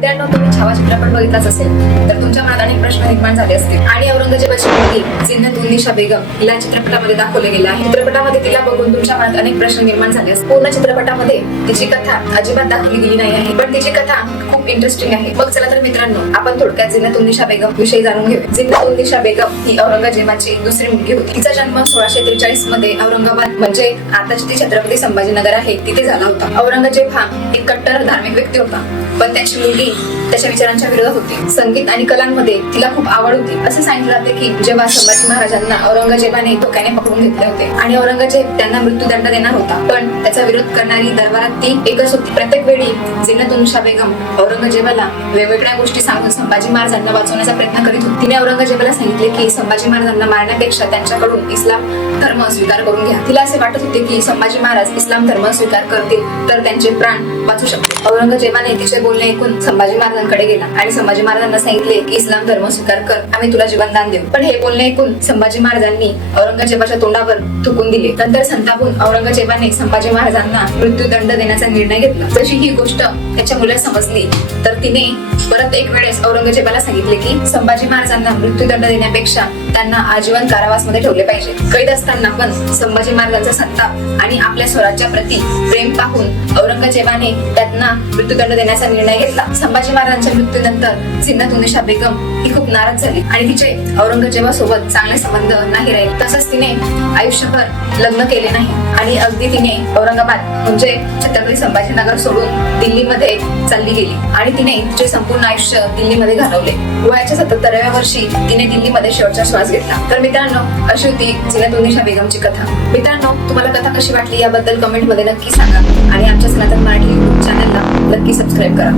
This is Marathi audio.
मित्रांनो तुम्ही छावा चित्रपट बघितलाच असेल तर तुमच्या मनात अनेक प्रश्न निर्माण झाले असतील. आणि औरंगजेबाची मुलगी जिन्नत उन्निशा बेगम हिला चित्रपटामध्ये दाखवले गेले आहे. चित्रपटामध्ये तिला बघून तुमच्या मनात अनेक प्रश्न निर्माण झाले असतील. पूर्ण चित्रपटामध्ये तिची कथा अजिबात दाखवली गेली नाही आहे पण तिची कथा खूप इंटरेस्टिंग आहे. मग चला तर मित्रांनो आपण थोडक्यात जिन्नत उन्निशा बेगम विषयी जाणून घेऊ जिन्नत उन्निशा बेगम ही औरंगजेबाची दुसरी मुलगी होती. तिचा जन्म सोळाशे त्रेचाळीसमध्ये औरंगाबाद म्हणजे आताची ती छत्रपती संभाजीनगर आहे तिथे झाला होता. औरंगजेब हा एक कट्टर धार्मिक व्यक्ती होता पण त्याची मुलगी ती त्याच्या विचारांच्या विरोधात होती. संगीत आणि कलांमध्ये तिला खूप आवड होती. असे सांगितले जाते की जेव्हा संभाजी महाराजांना औरंगजेबाने धोक्याने पकडून घेतले होते आणि औरंगजेब त्यांना मृत्यूदंड देणार होता पण त्याचा विरोध करणारी दरबारात ती एकच होती. प्रत्येक वेळी जिनतुनुषा बेगम औरंगजेबाला वेगवेगळ्या गोष्टी सांगून संभाजी महाराजांना वाचवण्याचा प्रयत्न करीत होती. तिने औरंगजेबाला सांगितले की संभाजी महाराजांना मारण्यापेक्षा त्यांच्याकडून इस्लाम धर्म स्वीकार करून घ्या. तिला असे वाटत होते की संभाजी महाराज इस्लाम धर्म स्वीकार करतील तर त्यांचे प्राण वाचू शकतील. औरंगजेबाने तिचे बोलणे ऐकून संभाजी महाराजांकडे गेला. आणि संभाजी महाराजांना सांगितले की इस्लाम धर्म स्वीकार कर. आम्ही तुला जीवनदान देऊ. पण हे बोलणे ऐकून संभाजी महाराजांनी औरंगजेबाच्या तोंडावर थुकून दिले. नंतर संतापून औरंगजेबाने संभाजी महाराजांना मृत्यूदंड देण्याचा निर्णय घेतला. जशी ही गोष्ट त्याच्या मुलाला समजली तर तिने परत एक वेळेस औरंगजेबाला सांगितले की संभाजी महाराजांना मृत्यूदंड देण्यापेक्षा त्यांना आजीवन कारावासमध्ये ठेवले पाहिजे. कैद असताना पण संभाजी महाराजांचा सत्ता आणि आपल्या स्वराज्या प्रती प्रेम पाहून औरंगजेबाने त्यांना मृत्यूदंड देण्याचा निर्णय घेतला. संभाजी महाराजांच्या मृत्यूनंतर सिन्नत उनिशा बेगम ही खूप नाराज झाली आणि तिचे औरंगजेबासोबत चांगले संबंध नाही राहिले. तसंच तिने आयुष्यभर लग्न केले नाही आणि अगदी तिने औरंगाबाद म्हणजे छत्रपती संभाजीनगर सोडून दिल्लीमध्ये चालली गेली आणि तिने तिचे संपूर्ण आयुष्य दिल्लीमध्ये घालवले. वयाच्या सत्तराव्या वर्षी तिने दिल्लीमध्ये शेवटच्या श्वास घेतला. तर मित्रांनो अशी होती जिनतुनिशा बेगमची कथा. मित्रांनो तुम्हाला कथा कशी वाटली याबद्दल कमेंटमध्ये नक्की सांगा. आणि आमच्या सनातन मराठी युट्यूब चॅनलला नक्की सबस्क्राईब करा.